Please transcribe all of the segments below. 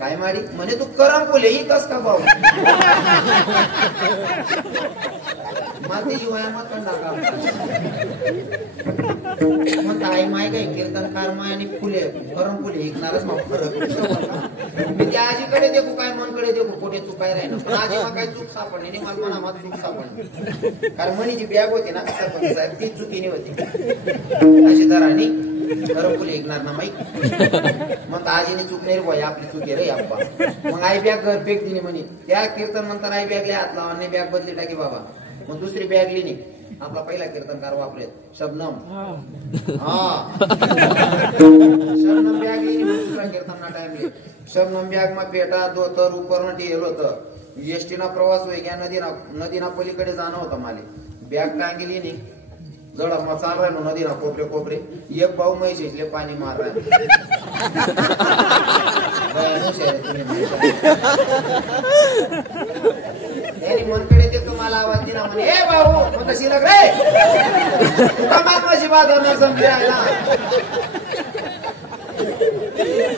काय मारी म्हणे तू करम बोले ही कस का भाऊ माती जीवायमा कंडा का म्हणता आई माय काय कीर्तनकार माय आणि फुले करम फुले ऐकणारच मग फरक मी त्या आजीकडे देखू काय मनकडे देखू कुठे चुकाय राहिना पण आजी मग काय चूक सापडली नाही मला मनात चूक सापडली कारण मनीची बॅग होती ना सरपंच साहेब ती चुकीने होती अशी तराणी करम फुले ऐकणार ना माईक मग आजीने चूक नाही रे आपली चुकी रे अप्पा मग आई बॅग घर फेक दिली म्हणे त्या कीर्तन म्हणतात आई बॅगला हात लावा नाही बॅग बदली टाकी बाबा मग दुसरी बॅग लिहिली आपला पहिला कीर्तनकार वापरेल शबनम शबनम बॅग लिहिली दुसरा कीर्तन टाइम लिहि शबनम बॅग मग पेटा धोतर उपरण टिएल होतं एसटीना प्रवास होई गया नदीना पलीकडे जाणं होतं मला बॅग टांगी लिहिली जड मग चाल राहिलो नदीना कोपरे कोपरे एक भाऊ म्हैसेले पाणी मार त्यांनी मनकडे ते तुम्हाला आवाज दिला म्हणे ए भाऊ मग कशी लग रे कमाल मशी बाजारला समजायला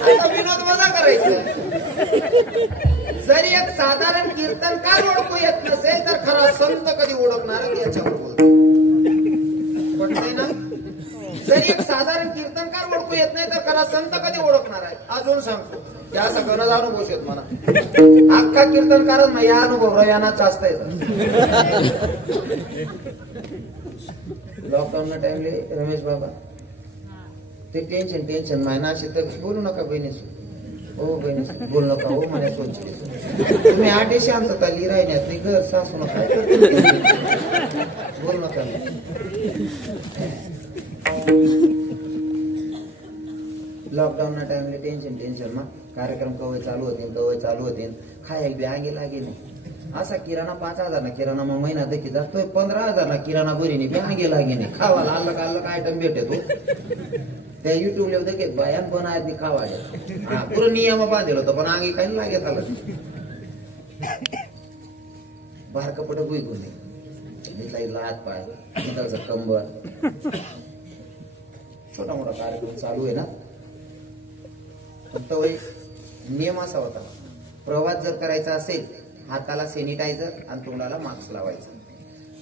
आता विनोद मजा करायचं जरी एक साधारण कीर्तनकार ओळखू येत नसेल तर खरा संत कधी ओळखणार याच्यावर बोलतो ना जरी एक साधारण कीर्तनकार ओळखू येत नाही तर खरा संत कधी ओळखणार आहे अजून सांगतो या सगळ्यांना अनुभव शेत म्हणा अख्खा कीर्तनकारच नाही या अनुभव रव्याना जास्त येत लॉकडाऊन टाइमले रमेश बाबा ते टेन्शन मायनाशी तर बोलू नका बहिणीस हो बहिणीस बोलू नका हो म्हणे सोच तुम्ही आठे शांतता लिरायण्यात नाही घर सासू नका बोलू नका लॉकडाऊन टाइमले टेन्शन मा कार्यक्रम कवय चालू होते खायला बी आगे लागे नाही असा किराणा 5,000 किराणा मग महिना देखील जातोय 15,000 किराणा बरीने बी आगे लागे नाही खावाला अलग आयटम भेटतो त्या युट्यूबला देखील बायान पण आहेत खावा पुरं नियम बांधेल होतं पण आगे काही लागेल आलं बारक पट गुईकून तिथला हात पाय तिथलचा कंबर छोटा मोठा कार्यक्रम चालू आहे ना फक्त नियम असा होता प्रवास जर करायचा असेल हाताला सॅनिटायझर आणि तोंडाला मास्क लावायचा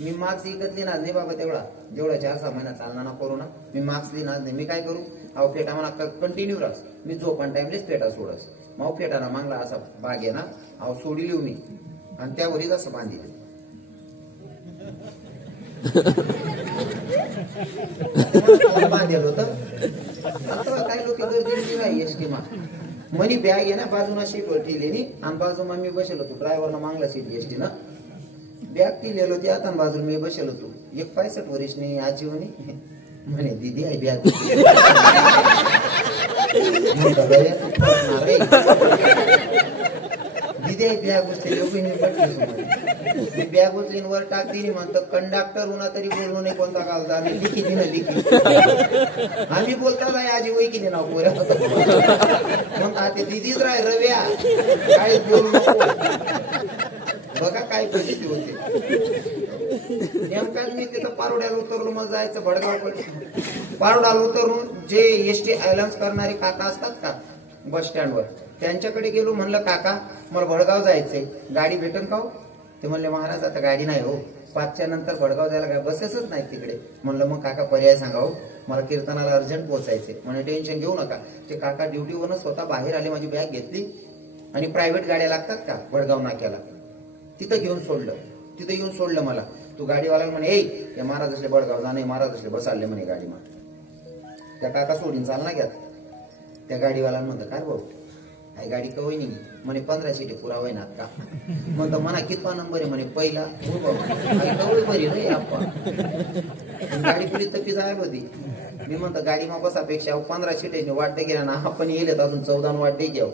मी मास्क विकत देणार नाही बाबा जेवढा 4-6 महिना चालणार ना कोरोना मी मास्क देणार नाही मी काय करू अहो फेटा मला कंटिन्यू राहस मी झोपण टाइमलेच फेटा सोडस मग फेटाना मागला असा भाग आहे ना अहो सोडी लिहू मी आणि त्यावरच असं बांधिले बांधेल होत काही लोक गर्दी नाही एसटी मा मनी बॅग आहे ना बाजूना सीटवर ठेवली आणि बाजूमा मी बसेल होतो ड्रायव्हरना मागला सीट एसटी ना बॅग ठेवलेलो होती आता बाजूला मी बसेल होतो 65 वर्षनी आजी म्हणे दीदी आहे बॅग दीदी आहे बॅग उचले बॅग उचलीन वर टाकली म्हणतो कंडक्टर उन्हा तरी बोललो नाही कोणता कालचा आम्ही लिखी आम्ही बोलतात आजी वैकी दे नाव पोऱ्या म्हणता ते दिदीच राय रव्या काय बोलू नको बघा काय परिस्थिती होते नेमकाच मी तिथं पारोड्याला उतरलो मग जायचं भडगाव पारोड्याला उतरून जे एसटी अलाउन्स करणारे काका असतात का बस स्टँडवर त्यांच्याकडे गेलो म्हणलं काका मला भडगाव जायचंय गाडी भेटन का हो ते म्हणले महाराज आता गाडी नाही हो 5च्या नंतर भडगाव जायला काय बसेसच नाही तिकडे म्हणलं मग काका पर्याय सांगा हो मला कीर्तनाला अर्जंट पोहोचायचे म्हणे टेन्शन घेऊ नका ते काका ड्युटीवरून स्वतः बाहेर आले माझी बॅग घेतली आणि प्रायव्हेट गाड्या लागतात का भडगाव नाक्याला तिथं घेऊन सोडलं तिथं येऊन सोडलं मला तू गाडीवाला म्हणे ए त्या महाराज असले बडगाव जा नाही महाराज असले बसाले म्हणे गाडी मग त्या काका सोडून चालना घ्या त्या गाडीवाला म्हणतं काय भाऊ आई गाडी कवय नाही म्हणे 15 सीटे पुरावाय ना का म्हणतो म्हणा कितवा नंबर आहे म्हणे पहिला कवय बरी रे आप्पा गाडी पुढे तपी जायला होती मी म्हणतो गाडी मग बसापेक्षा 15 सीटेची वाटते गेल्या ना आपण येईल अजून 14 वाटते घ्याव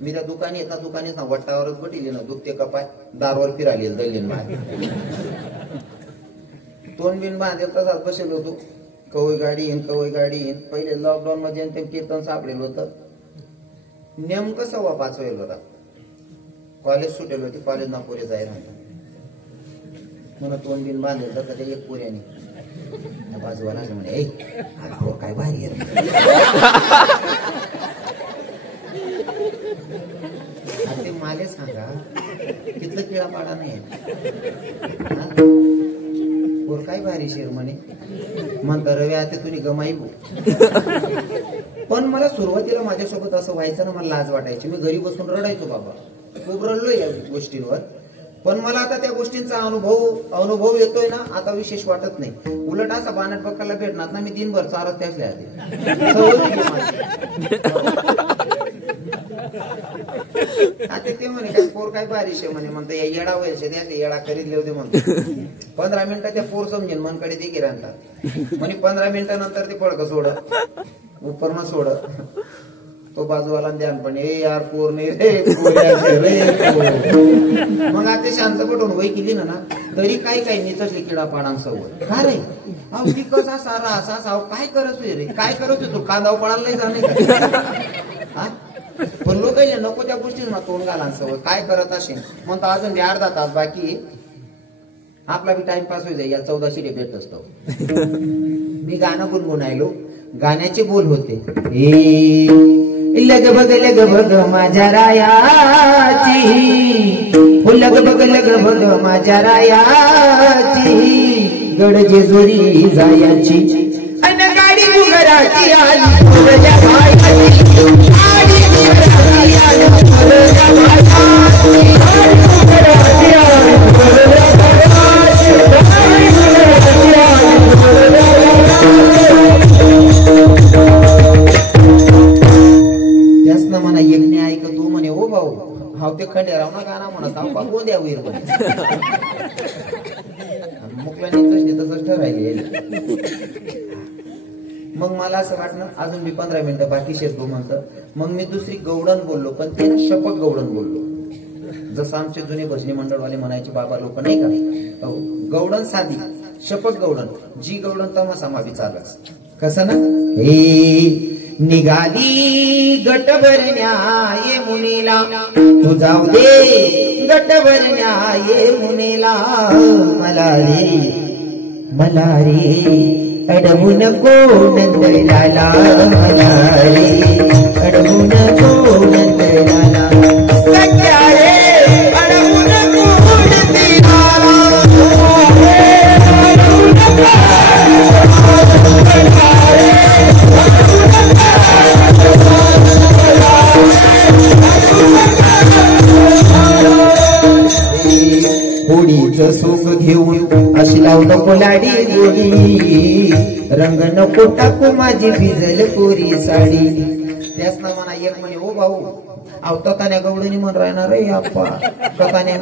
मी त्या दुकानी ना वट्टावरच बटिले ना दुखते कपाय दारवर फिराली दल्लीन मार तोंड बिन बांधेल तसाच बसेल होतो कवय गाडी येईन पहिले लॉकडाऊन मध्ये ते कीर्तन सापडेल होतं नेमकं 5:15 वेळ होता कॉलेज सुटेल होती कॉलेज ना पुरे जायला म्हणून तोंड बिन बांधेल तर त्या एक पुऱ्याने बाजूला म्हणे काय भारी ते माले सांगा तिथलं किळा पाडा नाही पोर काय भारी शेर म्हणे म्हणता रवी आता तुम्ही गमाई. पण मला सुरुवातीला माझ्यासोबत असं व्हायचं ना, मला लाज वाटायची. मी घरी बसून रडायचो बाबा, खूप रडलोय या गोष्टींवर. पण मला आता त्या गोष्टींचा अनुभव येतोय ना, आता विशेष वाटत नाही. उलट असा बाणट बक्काला भेटणार ना, मी दिनभर चालत त्यासल्या आधी. आता ते म्हणे काय पोर काय बारिश आहे म्हणे, म्हणतो येडा व्हायचे त्याचे येडा करीत लिहते म्हणतो. 15 मिनिटं त्या पोर समजेन मनकडे ते गिरांतात म्हणे. 15 मिनिटानंतर ते पडकं सोड उपर न सोड. तो बाजूवाला ध्यान पण यार पोर नाही रे. मग आता शांत पटवून वय केली ना तरी काय काय मी तसली किडा पाडान सवय का रे. अहो ती कसा सारा असा काय करत रे, काय करत तू कांदा पडायला नाही जाणे का. पण लोक नको त्या गोष्टींना तोंड घाला सवय. काय करत असेल म्हणतो अजून ते अर्धा तास बाकी आपला बी टाइमपास होईल या 1400 भेटत असतो. मी गाणं गुणगुणायलो, गाण्याचे बोल होते. लग बग माझ्या रायाची, लग बग माझ्या रायाची, गड जेजुरी जायाची अन गाडी उघडाची आली तुझ्या बायाची, गाडी उघडाची आली तुझ्या बायाची, गाडी उघडाची आली तुझ्या बायाची, गाडी उघडाची आली तुझ्या त्यासनं म्हणा यज्ञ ऐकतो म्हणे. ओ भाऊ हाव ते खंडेराव ना गाणं म्हणत आहो का गोंद्या होईल मुकल्याने तसंच ठरायले. मग मला असं वाटलं अजून मी 15 मिनिटं बाकी शेतू म्हणतं. मग मी दुसरी गवडण बोललो, पण ते शपथ गवडण बोललो. जसं आमचे जुने भजनी मंडळवाले म्हणायचे बाबा लोक नाही का, गवडण साधी शपथ गवडण, जी गवडण तमासा मावी चालच. कसं ना, हे निघाली गटभरण्या ये मुनीला, तू जाऊ दे गटभरण्या ये मुनीला, मला रे अडवू नको नंदलाला, मला रे अडवू नको नंदलाला, सख्या रे अडवू नको नंदलाला, अडवू नको होडीचं सुख घेऊन अशी लावू नको लाडी गोडी, रंग नको टाकू माझी भिजल कोरी साडी. त्याच ना म्हणा एक म्हणे ओ भाऊ अव ततान्या गवडणी म्हण राहणार रे आप्पा ततान्या.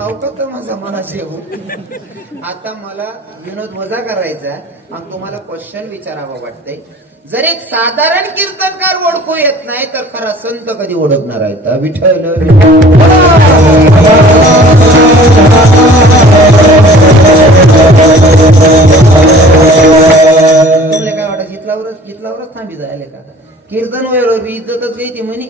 अवकात माझा मनाशी हो. आता मला विनोद मजा करायचा आणि तुम्हाला क्वेश्चन विचारावं वाटतंय. जर एक साधारण कीर्तनकार ओळखू येत नाही तर खरा संत कधी ओळखणार आहे. विठ्ठल तुमले काय वाटत इथलावरच थांबी जायला का. कीर्तन वेळेवर इज्जतच घ्यायची म्हणे.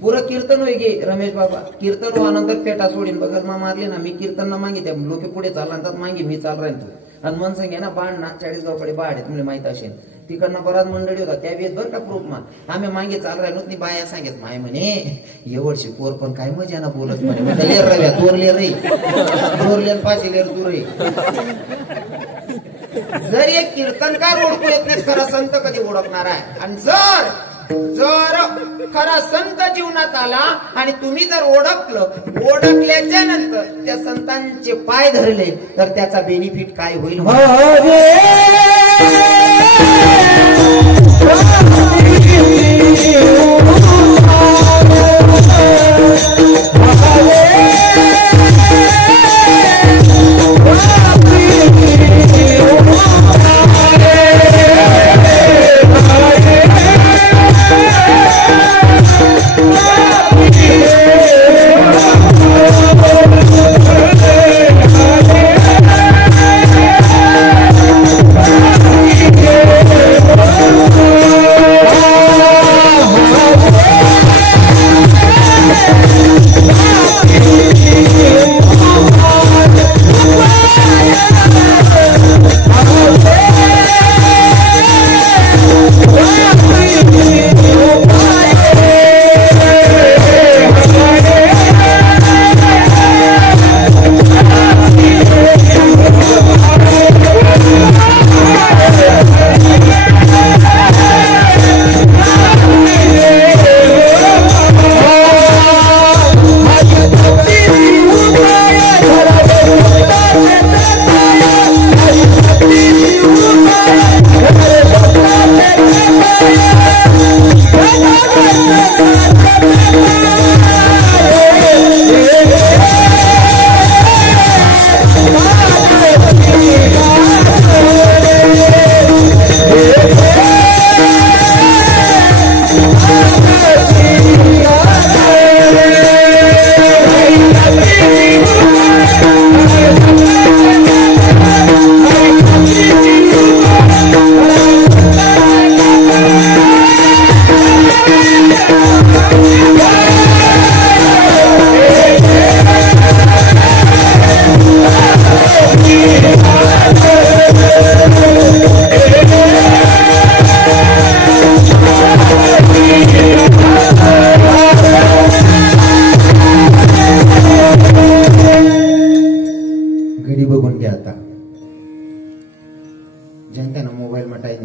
पुरं कीर्तन होय गे रमेश बाबा, कीर्तन व्हानंतर पेटा सोडीन बघत मा मारले ना. मी कीर्तन ना मागे त्या लोक पुढे चालतात मागे मी चाल राहीन तू. आणि मन सांगे ना बाण ना 40 गावकडे बाड आहे तुम्हाला माहित असेल. तिकडनं बराच मंडळी होता त्या वेळेस बरं का प्रूफ मा आम्ही मागे चाल राहिलो. ती बाया सांगेत माय म्हणे एवढशी पोर पण काय मजा ना बोलत म्हणे. लेर रव्या तोरले रे तोरले पाचशे लेर तू रे. जर एक कीर्तनकार ओळखू येत नाही खरा संत कधी ओळखणार आहे. आणि जर खरा संत जीवनात आला आणि तुम्ही जर ओळखल्याच्या नंतर त्या संतांचे पाय धरले तर त्याचा बेनिफिट काय होईल.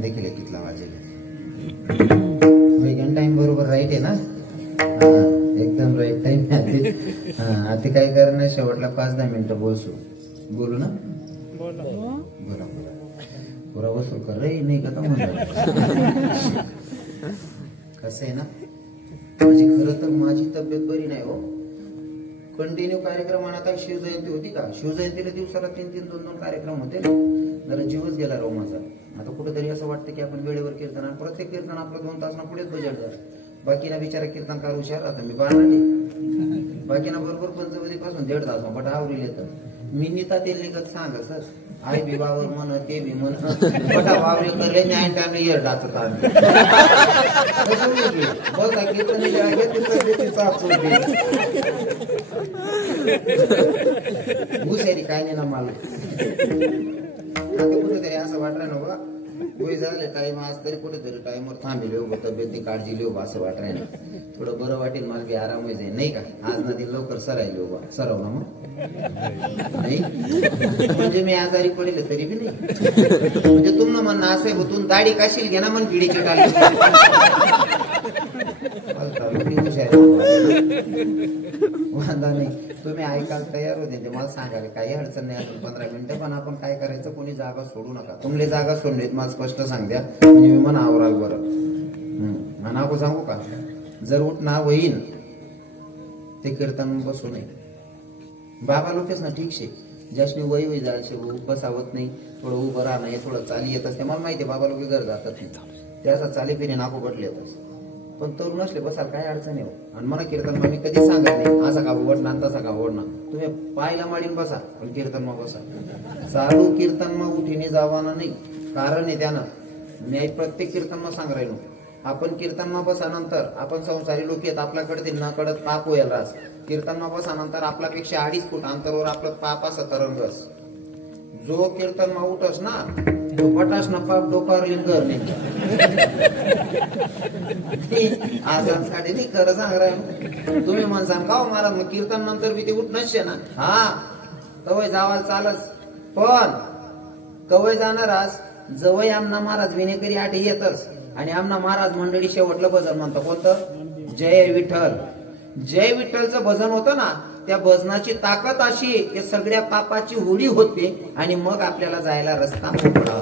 देखील कितला वाजेल टाइम बरोबर राईट आहे ना एकदम राईट टाइम आता काय करणार शेवटला 5-10 मिनिटं बोलू ना बोला पुरा वसूल कर रे नाही का कसं आहे ना माझी खरं तर माझी तब्येत बरी नाही हो कंटिन्यू कार्यक्रम आता शिवजयंती होती का शिवजयंतीला दिवसाला 3-2 कार्यक्रम होते जरा जीवच गेला राव माझा आता कुठेतरी असं वाटतं की आपण वेळेवर कीर्तन प्रत्येक कीर्तन आपलं 2 तास पुढेच बजेट झालं बाकीना बिचारा कीर्तनकार हुशार आता मी बाळाटी बाकीना बरोबर पंचवदी पासून 1.5 तास बट आवरील येतं मी नीता तेल निघत सांग सर आई बिबावर म्हण ते बी म्हण बटा वावरे करले न्याय टाइमला येर डाचत बघा कीर्तन घुसेरी काय नाही ना मला आता कुठेतरी असं वाटलं ना बा वय झालं टाइम आज तरी कुठेतरी टाइमवर थांबेल हो तब्येतनी काळजी लिहू असं वाटलं ना थोडं बरं वाटेल मला बी आराम जाईल नाही का आज ना ते लवकर सरायला हो सराव ना मग नाही म्हणजे मी आजारी पडेल तरी बी नाही म्हणजे तुम्हाला म्हणणं असं आहे तू दाढी काशील घे ना मन पिढीची टाळी वांधा नाही तुम्ही ऐकायला तयार होते ते मला सांगायला काही अडचण नाही अजून 15 मिनिटं पण आपण काय करायचं कोणी जागा सोडू नका तुमले जागा सोडलीत मला स्पष्ट सांगद्या म्हणजे मी म्हणा आवराल बरं म्हणा सांगू का जर उठणा होईन ते कीर्तन बसू नये बाबा लोकच ना ठीक शे ज्याशी वय वय जायचे बसावत नाही थोडं उभं राहणं थोडं चाली येत असते मला माहिती आहे बाबा लोक घर जातात नाही त्याचा चाली फिरे नाको बटले येतच पण तरुण असले बसाल काय अडचण हो आणि मला कीर्तन मी कधी सांगत नाही असा का ओढणार तसा का ओढणार तुम्ही पायला माडीन बसा पण कीर्तन मग बसा चालू कीर्तन मग उठीने जावाना नाही कारण आहे त्यानं मी प्रत्येक कीर्तन मग सांग राहिलो आपण कीर्तन मग बसानंतर आपण संसारी लोक येत आपल्याकडे न कळत पाप होईल रास कीर्तन मग बसानंतर आपल्यापेक्षा 2.5 फूट अंतरावर आपलं पाप असं तरंगस जो कीर्तन मग उठस ना तो पटास ना पाप डोकावर लिंगर नाही आजांसाठी नाही खरं सांग राहिलो तुम्ही म्हणसान का महाराज मग कीर्तन नंतर बी ते उठणच ना हा कवय जावाल चालच पण कवय जाणार आज जवळ आमना महाराज विनेकरी आठी येतच आणि आमना महाराज मंडळी शेवटलं भजन म्हणतं कोणतं जय विठ्ठल जय विठ्ठलचं भजन होतं ना त्या भजनाची ताकद अशी की सगळ्या पापाची होळी होते आणि मग आपल्याला जायला रस्ता मोकळा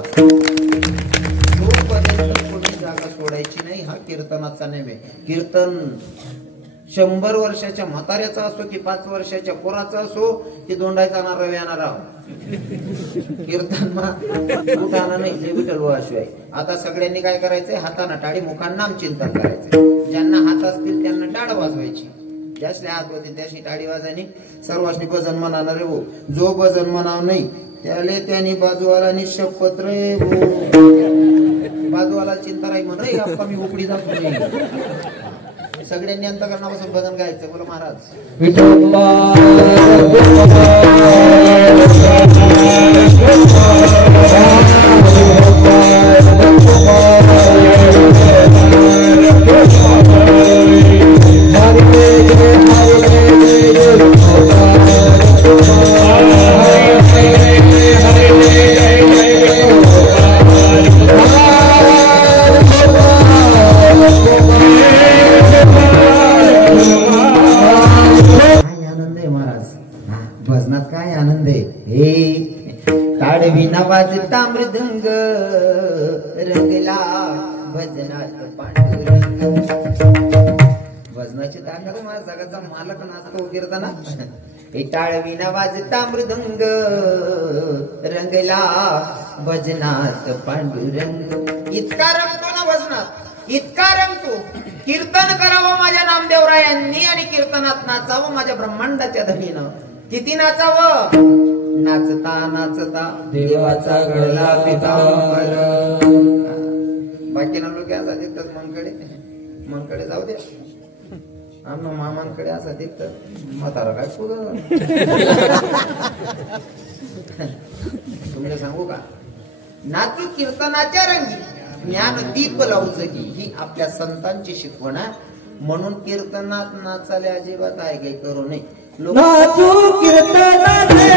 कोणी जागा सोडायची नाही हा कीर्तनाचा नेम आहे कीर्तन 100 वर्षाच्या म्हाताऱ्याचा असो की 5 वर्षाच्या पोराचा असो की दोंडायचा ना रव्याना राव कीर्तन उठाना नाही जय विठ्ठल शिवाय आता सगळ्यांनी काय करायचंय हाताना टाळी मुखांना नाम चिंतन करायचंय ज्यांना हात असतील त्यांना टाळ वाजवायची ज्यासले हात होते त्याशी टाळी वाजायनी सर्वांनी भजन म्हणाणार रे हो जो भजन म्हणाव नाही त्याले त्यांनी बाजूवाला निशपत्र बाजूवाला चिंता राही म्हण रे अप्पा मी उकडी जातो सगळ्यांनी अंतकरणापासून भजन गायचं बोला महाराज भजनात काय आनंद आहे हे ताडविना वाजता मृदंग रंगला भजनात पांडुरंग भजनाची ताकद माझ्या जगाचा मालक नाचतो कीर्तना हे टाळविना वाजता मृदंग रंगला भजनात पांडुरंग इतका रंगतो ना भजनात इतका रंगतो कीर्तन करावं माझ्या नामदेवरायांनी आणि कीर्तनात नाचावं माझ्या ब्रह्मांडाच्या धनीनं किती नाचावं नाचता नाचता देवाचा घडला पितांबर बाकीना लोक असा दिसतात मनकडे जाऊ दे आम्हा मामांकडे असा दिसतात म्हातारा काय पुढ तुम्हाला सांगू का नाचू कीर्तनाच्या रंगी ज्ञान दीप लावूच की ही आपल्या संतांची शिकवण आहे म्हणून कीर्तनात नाचाले अजिबात आहे काही करू नये नाचू कीर्तनाचे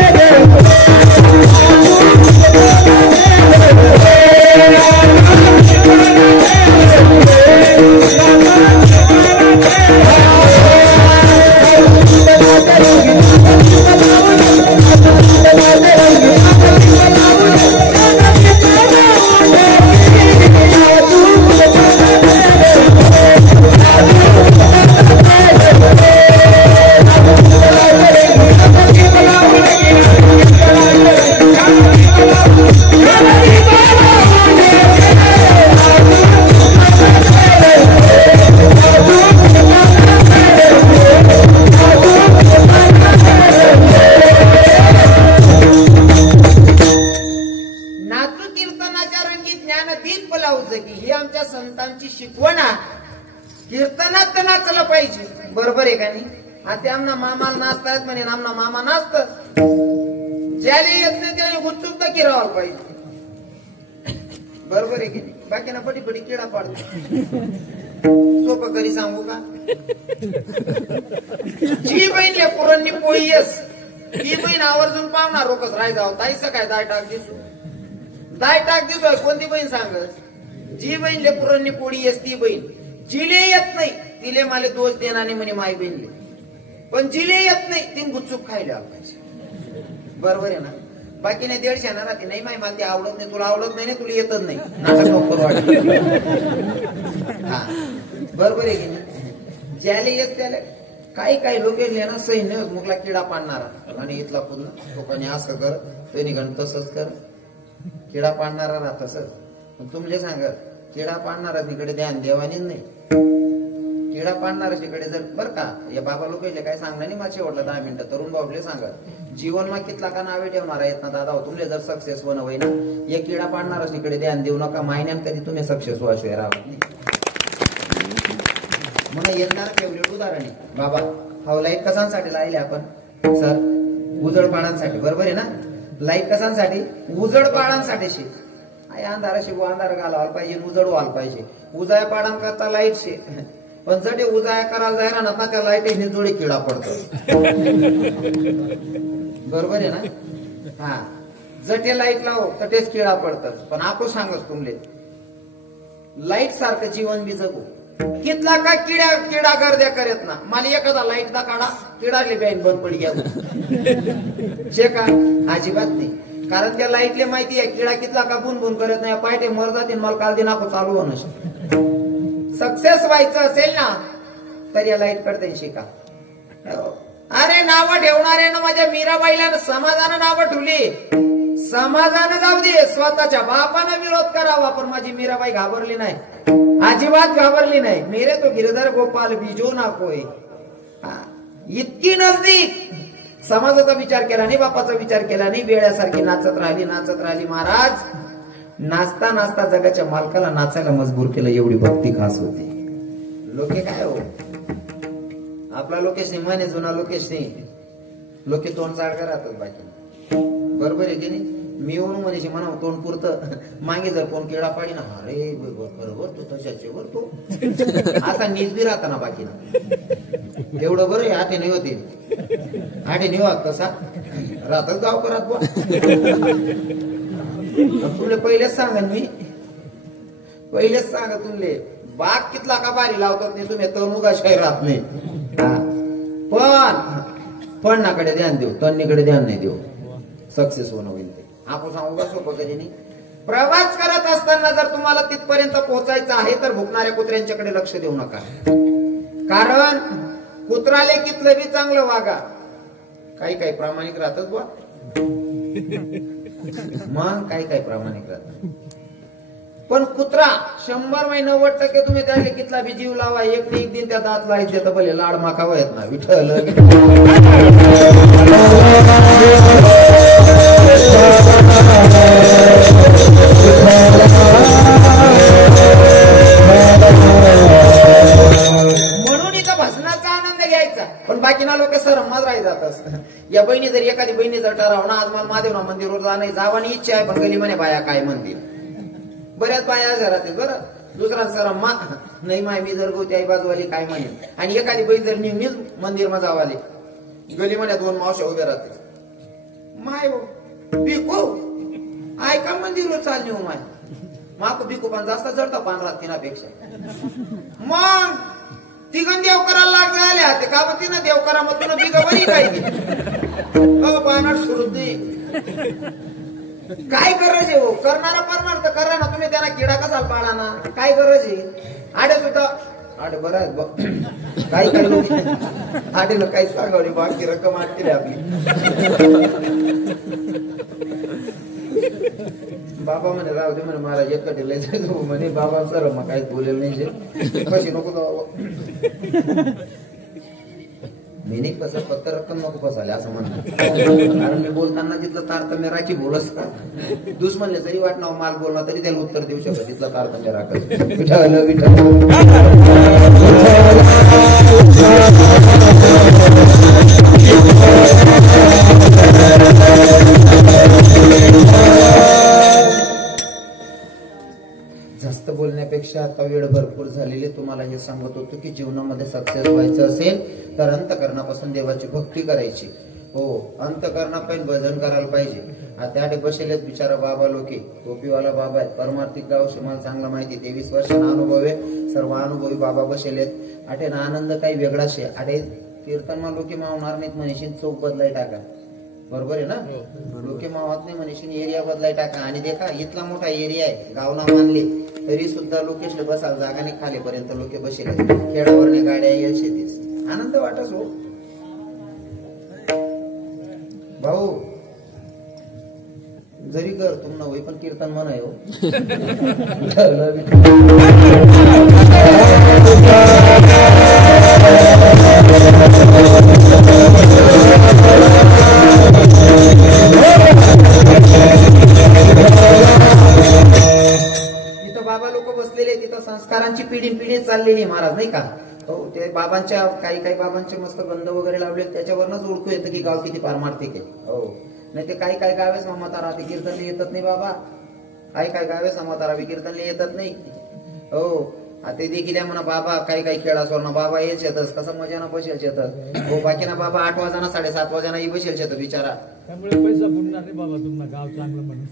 लावचं की ही आमच्या संतांची शिकवण आहे. कीर्तनात तर नाचलं पाहिजे, बरोबर आहे का नाही? आता आमना मामाला नाचतायत म्हणे, आमना मामा नाचत, ज्याला येत नाही त्याने गुपचूप तर किरावाला पाहिजे, बरोबर आहे की नाही? बाकी ना पटी पटी किडा पाडतो. सोपं करी सांगू का? जी बहीण पुरणनी पोळी येस, ती बहीण आवर्जून पावणार रोकच राय जाऊ ताईच काय दाय टाक दिसू, दाय टाक दिसू. कोणती बहीण सांगत? जी बहीण ले पुरणनी पोळी येस ती बहीण. जिले येत नाही तिले मला दोष देणार नाही म्हणे माय बहीणले, पण जिले येत नाही तीन गुपचूप खायला पाहिजे, बरोबर आहे ना? बाकी नाही 150 ना राहते, नाही माय मला ती आवडत नाही, तुला आवडत नाही, तुला येतच नाही, नाटक नको वाटत. हा बरोबर आहे की नाही? ज्याला येत त्याला. काही लोक ना सैन्य मुकला किडा पाडणारा आणि इथला पुन्हा तो कोणी असं कर, कोणी गण तसंच कर, किडा पाडणारा राहत असं. तुमले सांग किडा पाडणारा तिकडे ध्यान देवानीच नाही, किडा पाडणारा तिकडे जर बर का या बाबा लोक काय सांगणार नाही. माझे वाटलं 10 मिनिटं तरुण बाबले सांगा जीवन मा कितला का नावे ठेवणार आहेत ना दादा, तुमले जर सक्सेस होणं होई ना, या किडा पाडणारा तिकडे ध्यान देऊ नका, महिन्यात कधी तुम्ही सक्सेस व्हाशिवाय राहत नाही. म्हणून येणार फेवरेट उदाहरण आहे बाबा. हा लाईट कशांसाठी लावले आपण सर? उजड पाळांसाठी, बरोबर आहे ना? लाईट कशांसाठी? उजड पाळांसाठी. शिक अंधारा शिकू, अंधार घालावायला पाहिजे, उजड व्हायला पाहिजे. उजाया पाडां करता लाईट शे, पण जटे उजाया करायला जायला ना त्या लाईट जोडे किडा पडतो, बरोबर आहे ना? हा जटे लाईट लावो तटेच किडा पडतात. पण आपण सांगच तुमले लाईट सारखं जीवन बी जगू. कितला का किडा गर्द्या करत ना, मला एखादा लाईट दा काढा किडाले बँक बंद पडी घ्या शे का? अजिबात नाही. कारण त्या लाईटले माहिती आहे किडा कितला का बुन करत नाही, पायटे मर जातील, मला काल दिन आपण चालू होणं. सक्सेस व्हायचं असेल ना तर या लाईट कडते शिका. अरे नावं ठेवणारे ना माझ्या मीराबाईला समाजानं नावं ठेवली, समाजानं जाऊ दे, स्वतःच्या बापानं विरोध करावा, पण माझी मीराबाई घाबरली नाही, अजिबात घाबरली नाही. मेरे तो गिरधर गोपाल बिजो ना कोई. इतकी नजदीक समाजाचा विचार केला नाही, बापाचा विचार केला नाही, वेळासारखी नाचत राहिली. महाराज नाचता नाचता जगाच्या मालकाला नाचायला मजबूर केलं, एवढी भक्ती खास होती. लोके काय हो आपला लोकेश नाही माने जुना लोकेश नाही, लोके तोंड चाळका राहतात बाकी, बरोबर आहे की नाही? मी म्हणून म्हणायचे म्हणा तोंड पुरतं, मागे जर कोण किडा पाडी ना, अरे बरोबर तू तशाचे वर तो आता नीज बी राहता ना बाकी ना, एवढं बरं आहे. आठे नाही होते, आठे नाही होत कसा राहतात गावकरात बुवा. तुमले पहिलेच सांगा, मी पहिलेच सांगा तुमले बाग कितला का बारी लावतात नाही तुम्ही, तरुगाशाही राहत नाही. पण फळनाकडे ध्यान देऊ, तन्नीकडे ध्यान नाही देऊ, सक्सेस होणं होईल. ते आपण सांगू का सोपं कधी नाही. प्रवास करत असताना जर तुम्हाला तिथपर्यंत पोहोचायचं आहे तर भुकणाऱ्या कुत्र्यांच्याकडे लक्ष देऊ नका, कारण कुत्राले कितलं बी चांगलं वागा, काही प्रामाणिक राहतात बुवा, मग काही प्रामाणिक राहतात. पण कुत्रा 100-90% तुम्ही त्याला कितला बी जीव लावा, एक दिन त्या दात लाईत देतं, भले लाड माखावा येत ना विठ्ठल. म्हणून इथं भजनाचा आनंद घ्यायचा, पण बाकीना लोक सरमाज राही जातात. या बहिणी जर एखादी बहिणी जर ठराव ना आज मला महादेवना मंदिरवर जाणं जावानी इच्छा आहे, पण गली म्हणे बाया काय म्हणतील, बऱ्याच बाया घरातील बरं दुसरा सर मा नाही माय मी जर गोती आई बाजूवाली काय म्हणेल. आणि एखादी बहीण जर नेहमीच मंदिर मा जावाले, गली म्हणे 2 मावशा उभ्या राहते, माय बिकू ऐका मंदिरवर चालली हो माय माको बिकू पण जास्त जडता पांढरा तिनापेक्षा. मग तिघन देव करायला लाग झाल्या ते का तिनं देव करा, मग तुला बिग बरी काय पानाट सोडून दे. काय गरज आहे हो, करणारा परमार तर करा ना तुम्ही, त्यांना किडा कसा पाळा ना, काय गरज आहे? आडे सुद्धा आडे बरं आहेत काही लोक आडेला काही सांगावली बाकी रक्कम आणली आपली. बाबा म्हणे राहू दे म्हणे महाराज एकटे लय जायचो म्हणे, बाबा सर मग काही बोलेल नाही कशी नको जाऊ. मी नाही फसत, फक्त रक्कम नको फसाले असं म्हणतात. कारण मी बोलताना तिथलं तारतम्य राखी बोलत दुश्मनले जरी वाटणार माल बोलला तरी त्याला उत्तर देऊ शकत, तिथलं तारतम्य राखायचं. विठ्ठल विठ्ठल जास्त बोलण्यापेक्षा आता वेळ भरपूर झालेली. तुम्हाला हे सांगत होतो की जीवनामध्ये सक्सेस व्हायचं असेल तर अंतःकरणापासून देवाची भक्ती करायची. हो, अंतःकरणापासून भजन करायला पाहिजे. त्या बसेलेत बिचारा बाबा लोके, टोपीवाला बाबा आहेत, परमार्थिक गाव मला चांगला माहिती. 23 वर्षांना अनुभव आहे, सर्व अनुभवी बाबा बसेलेत. आठे ना आनंद काही वेगळाच आहे. आठे कीर्तनमा लोके मावणार नाहीत म्हणशीन, चौक बदलाय टाका. बरोबर आहे ना? लोके मावत नाही म्हणशीन, एरिया बदलाय टाका. आणि देखा इथला मोठा एरिया आहे, गावना मानले तरी सुद्धा लोकेशले बसायला जागा नाही, खालीपर्यंत लोके बसेले. खेडावरने गाड्या येईल, शेतीस आनंद वाटस. हो भाऊ, जरी कर तुमना होई पण कीर्तन म्हणाय. हो तिथं बाबा लोक बसलेले, तिथं संस्कारांची पिढी चाललेली महाराज, नाही का? हो, ते बाबांच्या काही बाबांचे मस्त गंध वगैरे लावले, त्याच्यावरच ओळखू येतं की गाव किती पारमार्थिक आहे. हो, नाही ते काही गावेस ममता राहते, कीर्तनला येतात नाही बाबा. काही गावेस ममता राहावी, कीर्तनला येतात नाही. हो, ते देखील म्हणा बाबा काही खेळासवर ना बाबा येच येतच, कसं मजाना बसेल शेतात. हो, बाकी ना बाबा 8 वाजाना 7:30 वाजाना बसेल शेत बिचारा. त्यामुळे पैसा बुडणार नाही बाबा, तुम्हाला गाव चांगलं म्हणून.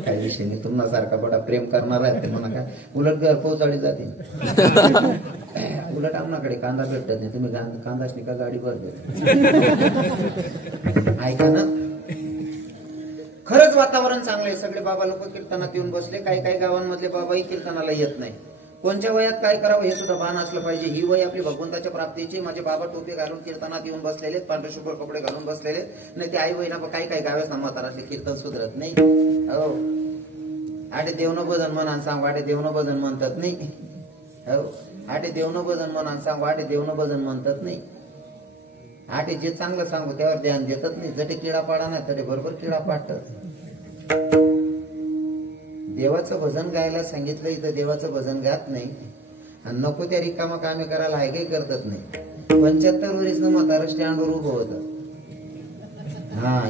काही विषय नाही, तुम्हाला सारखा बडा प्रेम करणार आहे ते म्हणा. काय उलट घर पोहोचाडी जाते. उलट आमनाकडे कांदा भेटत नाही, तुम्ही कांदाच नाही का गाडी भरते. ऐका ना, खरंच वातावरण चांगलं आहे. सगळे बाबा लोक कीर्तनात येऊन बसले. काही गावांमधले बाबाही कीर्तनाला येत नाही. कोणत्या वयात काय करावं हे सुद्धा भान असलं पाहिजे. ही वय आपली भगवंताच्या प्राप्तीची. माझे बाबा टोपी घालून कीर्तनात येऊन बसलेले, पांढरे शुभ्र कपडे घालून बसलेले. नाही ते आई वयना काही गावेस ना म्हातारातले कीर्तन सुधरत नाही. हो, आटे देवनं भजन म्हणा सांग, वाटे देवनं भजन म्हणतात नाही. हो, आटे देवनं भजन म्हणा सांग, वाटे देवनं भजन म्हणतात नाही. आटे जे चांगलं सांगू त्यावर ध्यान देतात नाही. जटे किडा पाडा नाही तटे बरोबर किडा पाडतात. देवाचं भजन गायला सांगितलं, इथं देवाचं भजन गात नाही. आणि नको त्या रिकामा कामे करायला हाय काही करतात नाही. 75 वर्ष म्हातारा स्टँडवर उभं होतं. हा,